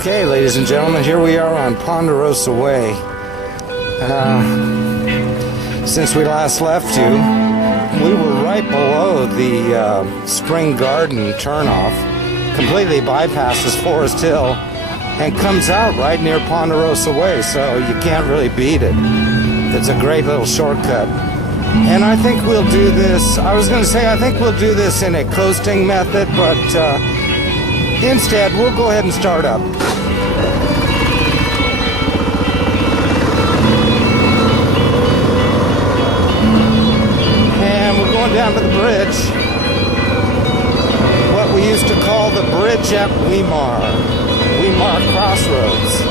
Okay, ladies and gentlemen, here we are on Ponderosa Way. Since we last left you, we were right below the Spring Garden turnoff, completely bypasses Forest Hill, and comes out right near Ponderosa Way, so you can't really beat it. It's a great little shortcut. And I think we'll do this, I think we'll do this in a coasting method, but instead, we'll go ahead and start up. And we're going down to the bridge, what we used to call the bridge at Weimar Crossroads.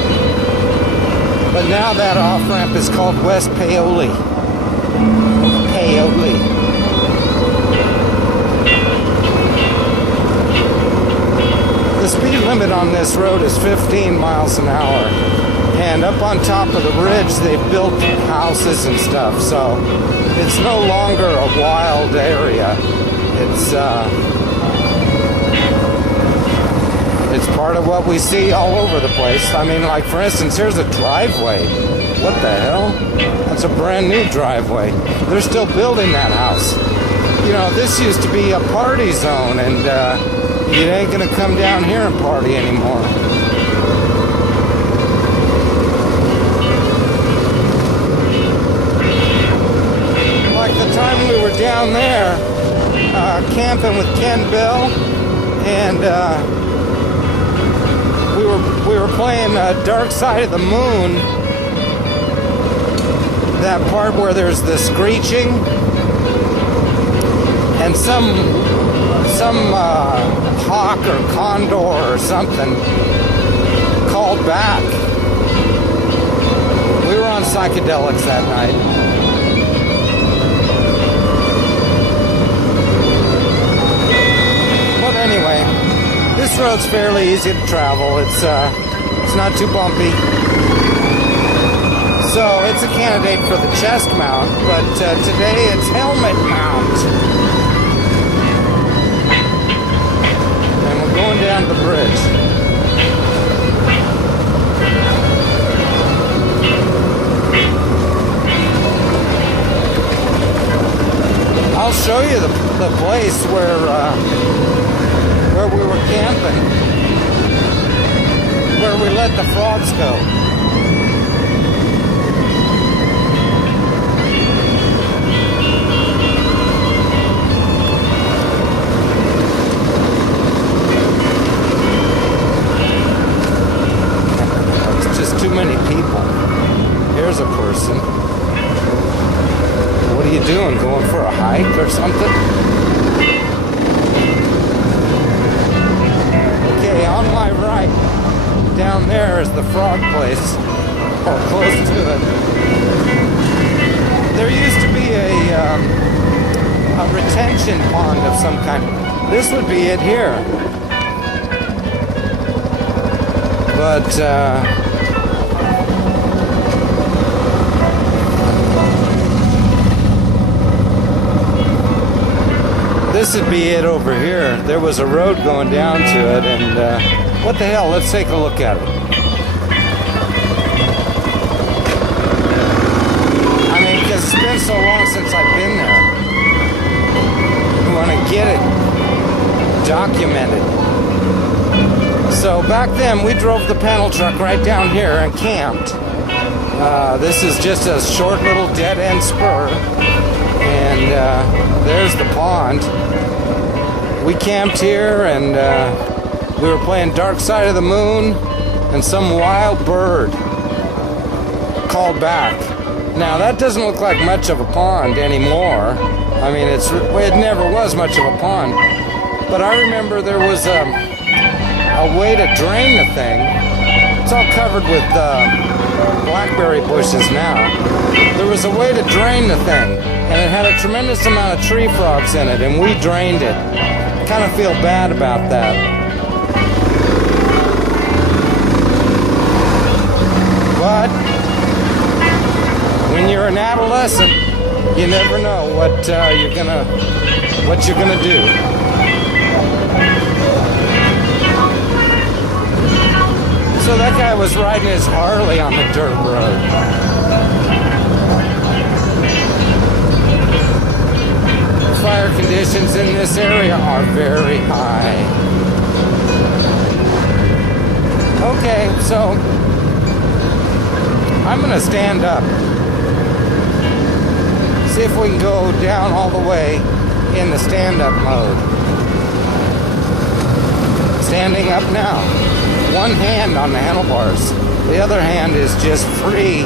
But now that off-ramp is called West Beile. The speed limit on this road is 15 miles an hour. And up on top of the bridge, they've built houses and stuff, so it's no longer a wild area. It's part of what we see all over the place. I mean, like, for instance, here's a driveway. What the hell? That's a brand new driveway. They're still building that house. You know, this used to be a party zone, and you ain't gonna come down here and party anymore. Like the time we were down there camping with Ken Bell, and we were playing Dark Side of the Moon. That part where there's the screeching and some hawk or condor or something called back. We were on psychedelics that night. But anyway, this road's fairly easy to travel. It's not too bumpy. So it's a candidate for the chest mount, but today it's helmet mount. And we're going down the bridge. I'll show you the place where we were camping, where we let the frogs go. Too many people. Here's a person. What are you doing? Going for a hike or something? Okay, on my right, down there is the frog place, or close to it. There used to be a retention pond of some kind. This would be it here. But, this would be it over here. There was a road going down to it, and what the hell? Let's take a look at it. I mean, because it's been so long since I've been there. I want to get it documented. So back then, we drove the panel truck right down here and camped. This is just a short little dead-end spur, and there's the pond. We camped here, and we were playing Dark Side of the Moon, and some wild bird called back. Now, that doesn't look like much of a pond anymore. I mean, it never was much of a pond. But I remember there was a way to drain the thing. It's all covered with blackberry bushes now. There was a way to drain the thing, and it had a tremendous amount of tree frogs in it, and we drained it. I kind of feel bad about that. But when you're an adolescent, you never know what you're gonna do. So that guy was riding his Harley on the dirt road. Fire conditions in this area are very high. Okay, so I'm gonna stand up. See if we can go down all the way in the stand-up mode. Standing up now. One hand on the handlebars. The other hand is just free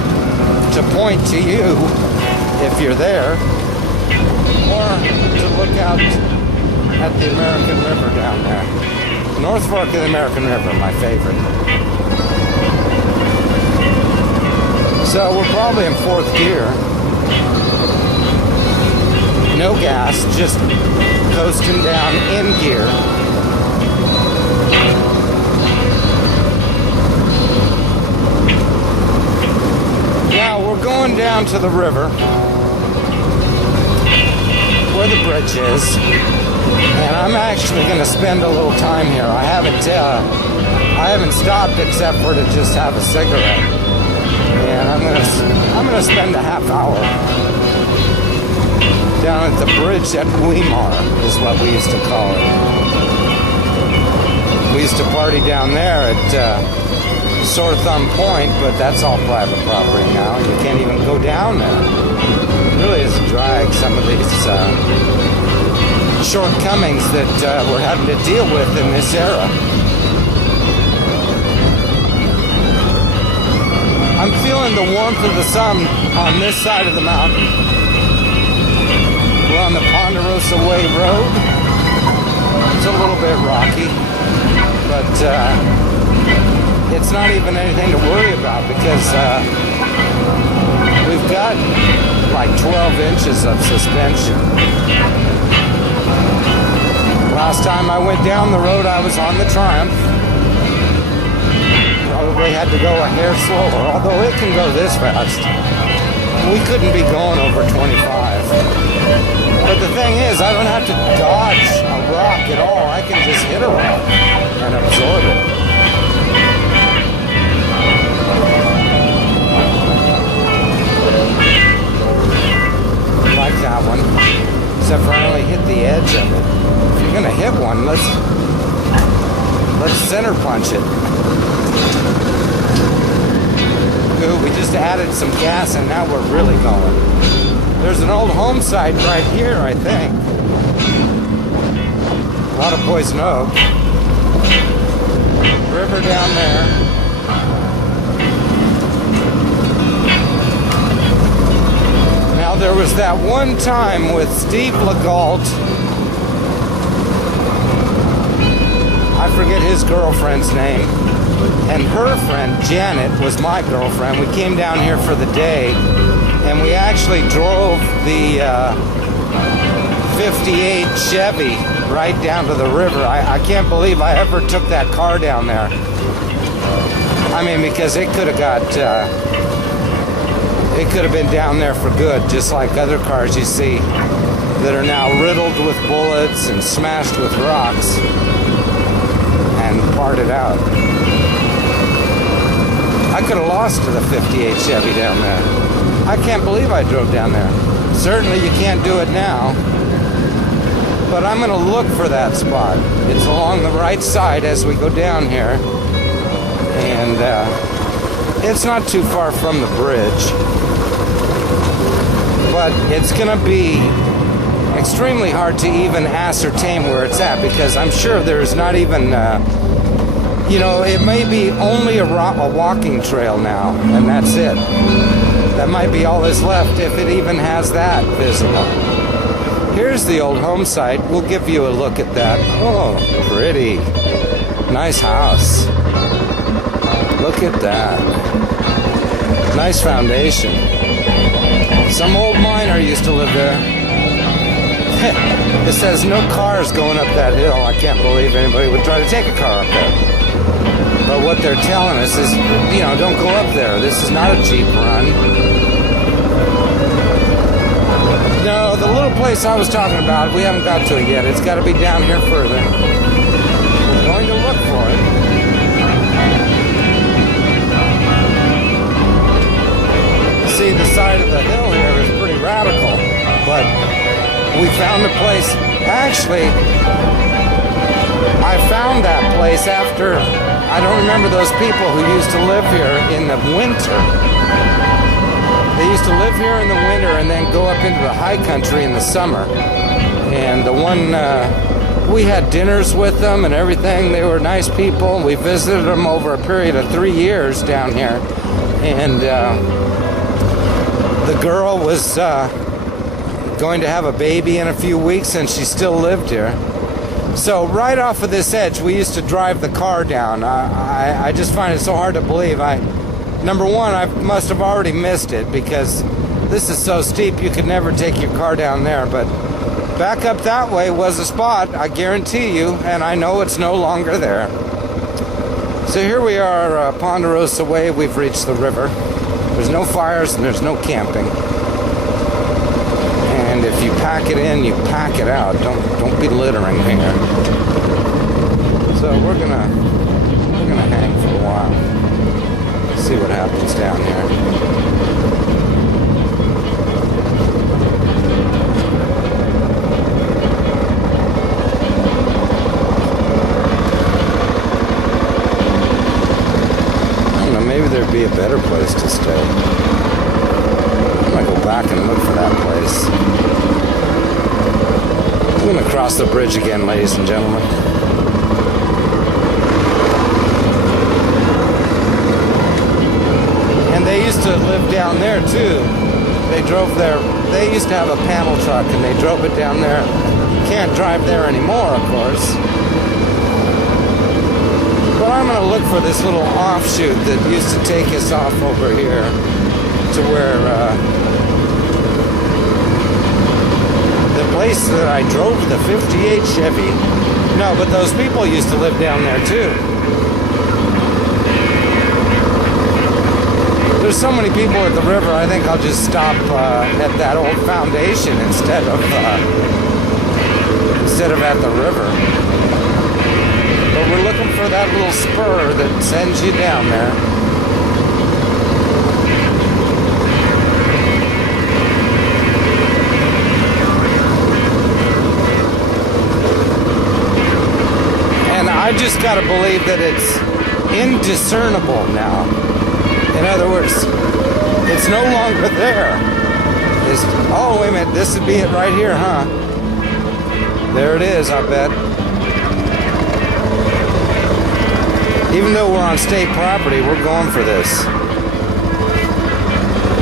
to point to you if you're there, or to look out at the American River down there. North Fork of the American River, my favorite. So we're probably in 4th gear. No gas, just coasting down in gear. Now we're going down to the river where the bridge is, and I'm actually going to spend a little time here. I haven't stopped except for to just have a cigarette, and I'm gonna spend a half hour down at the bridge at Weimar, is what we used to call it. We used to party down there at Sore Thumb Point, but that's all private property now. You can't even go down there. It really is a drag, some of these shortcomings that we're having to deal with in this era. I'm feeling the warmth of the sun on this side of the mountain. We're on the Ponderosa Way Road. It's a little bit rocky, but it's not even anything to worry about because we've got like 12 inches of suspension. Last time I went down the road, I was on the Triumph. Probably had to go a hair slower, although it can go this fast. We couldn't be going over 25. But the thing is, I don't have to dodge a rock at all. I can just hit a rock and absorb it. I like that one. Except for I only hit the edge of it. If you're gonna hit one, let's center punch it. Ooh, we just added some gas and now we're really going. There's an old home site right here, I think. A lot of poison oak. River down there. Now there was that one time with Steve Legault. I forget his girlfriend's name. And her friend, Janet, was my girlfriend. We came down here for the day, and we actually drove the 58 Chevy right down to the river. I can't believe I ever took that car down there. I mean, because it could have been down there for good, just like other cars you see that are now riddled with bullets and smashed with rocks and parted out. I could have lost to the 58 Chevy down there. I can't believe I drove down there. Certainly you can't do it now. But I'm going to look for that spot. It's along the right side as we go down here. And it's not too far from the bridge. But it's going to be extremely hard to even ascertain where it's at, because I'm sure there's not even... it may be only a walking trail now, and that's it. That might be all that's left, if it even has that visible. Here's the old home site. We'll give you a look at that. Oh, pretty. Nice house. Look at that. Nice foundation. Some old miner used to live there. It says no cars going up that hill. I can't believe anybody would try to take a car up there. But what they're telling us is, don't go up there. This is not a Jeep run. No, the little place I was talking about, we haven't got to it yet. It's got to be down here further. We're going to look for it. side of the hill here is pretty radical, but we found a place. Actually, I found that place after, I don't remember those people who used to live here in the winter. They used to live here in the winter and then go up into the high country in the summer. And the one, we had dinners with them and everything. They were nice people. We visited them over a period of 3 years down here. And the girl was going to have a baby in a few weeks, and she still lived here. So right off of this edge, we used to drive the car down. I just find it so hard to believe. Number one, I must have already missed it because this is so steep you could never take your car down there. But back up that way was a spot, I guarantee you, and I know it's no longer there. So here we are, Ponderosa Way. We've reached the river. There's no fires and there's no camping. And if you pack it in, you pack it out. Don't be littering here. So we're gonna hang for a while. See what happens down here. Maybe there'd be a better place to stay. I'm gonna go back and look for that place. I'm gonna cross the bridge again, ladies and gentlemen. And they used to live down there too. They drove there. They used to have a panel truck and they drove it down there. Can't drive there anymore, of course. But I'm going to look for this little offshoot that used to take us off over here to where the place that I drove the 58 Chevy. No, but those people used to live down there too. There's so many people at the river, I think I'll just stop at that old foundation instead of at the river. But we're looking for that little spur that sends you down there. And I just got to believe that it's indiscernible now. In other words, it's no longer there. Oh, wait a minute, this would be it right here, huh? There it is, I bet. Even though we're on state property, we're going for this.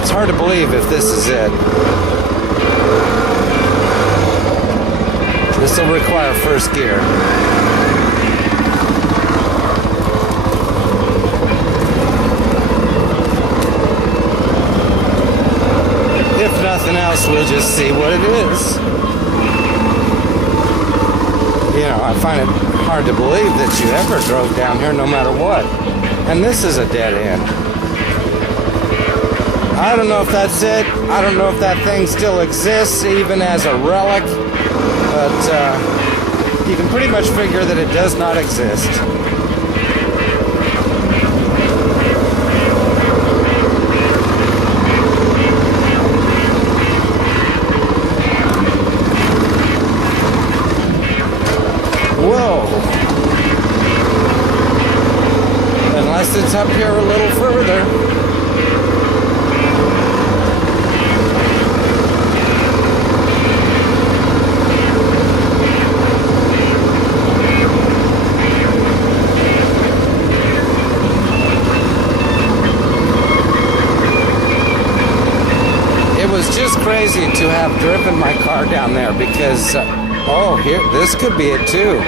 It's hard to believe if this is it. This will require first gear. If nothing else, we'll just see what it is. You know, I find it hard to believe that you ever drove down here no matter what. And this is a dead end. I don't know if that's it. I don't know if that thing still exists even as a relic. But you can pretty much figure that it does not exist. Whoa. Unless it's up here a little further. It was just crazy to have driven my car down there because oh, here, this could be it too.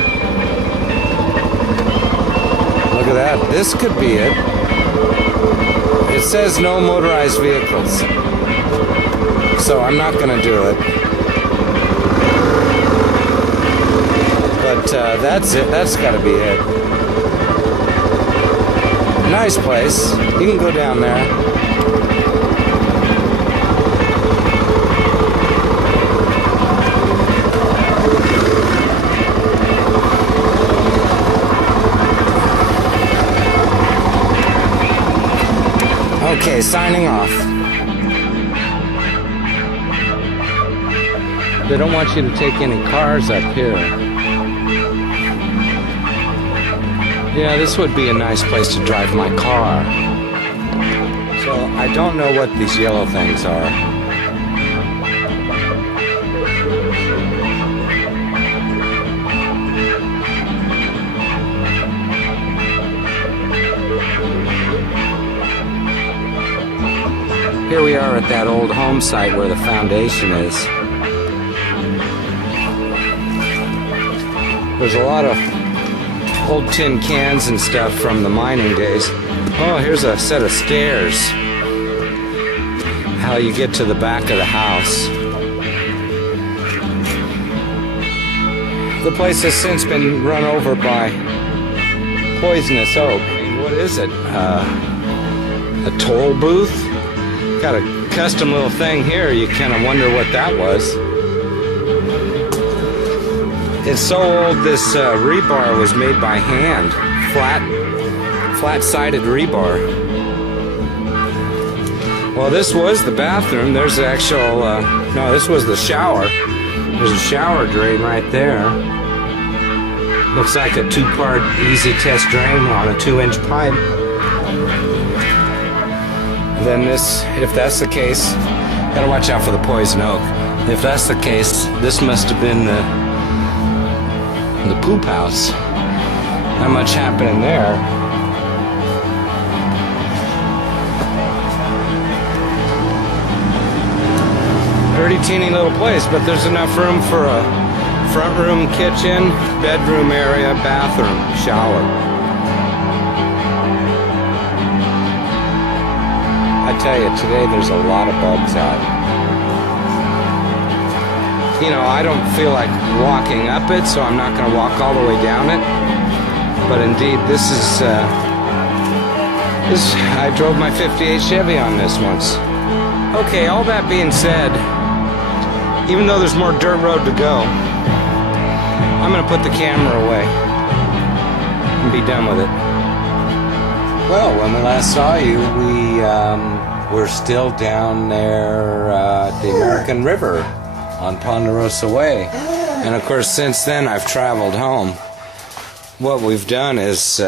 Look at that. This could be it. It says no motorized vehicles. So I'm not going to do it. But that's it. That's got to be it. Nice place. You can go down there. Okay, signing off. They don't want you to take any cars up here. Yeah, this would be a nice place to drive my car. So I don't know what these yellow things are. Here we are at that old home site where the foundation is. There's a lot of old tin cans and stuff from the mining days. Oh, here's a set of stairs. How you get to the back of the house. The place has since been run over by poisonous oak. What is it? A toll booth? Got a custom little thing here. You kind of wonder what that was. It's so old, this rebar was made by hand. Flat-sided rebar. Well, this was the bathroom. There's the actual, no, this was the shower. There's a shower drain right there. Looks like a 2-part easy test drain on a 2-inch pipe. Then this, if that's the case, gotta watch out for the poison oak. If that's the case, this must have been the poop house. Not much happening there. Pretty teeny little place, but there's enough room for a front room, kitchen, bedroom area, bathroom, shower. I tell you, today there's a lot of bugs out. You know, I don't feel like walking up it, so I'm not going to walk all the way down it. But indeed, this is, I drove my 58 Chevy on this once. Okay, all that being said, even though there's more dirt road to go, I'm going to put the camera away and be done with it. Well, when we last saw you, we're still down there at the American River on Ponderosa Way. And of course, since then I've traveled home. What we've done is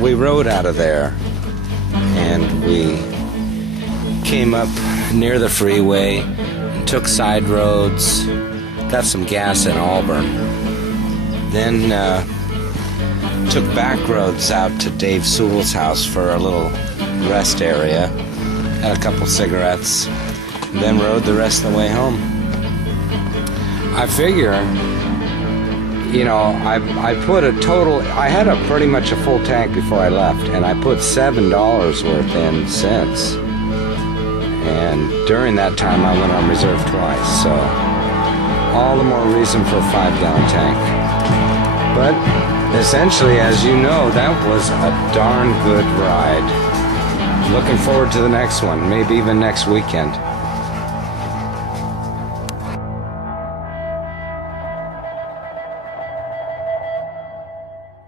we rode out of there and we came up near the freeway and took side roads, got some gas in Auburn, then took back roads out to Dave Sewell's house for a little rest area, had a couple cigarettes, and then rode the rest of the way home. I figure, you know, I put a total, I had pretty much a full tank before I left, and I put $7 worth in since. And during that time I went on reserve twice, so all the more reason for a 5-gallon tank. But essentially, as you know, that was a darn good ride. Looking forward to the next one, maybe even next weekend.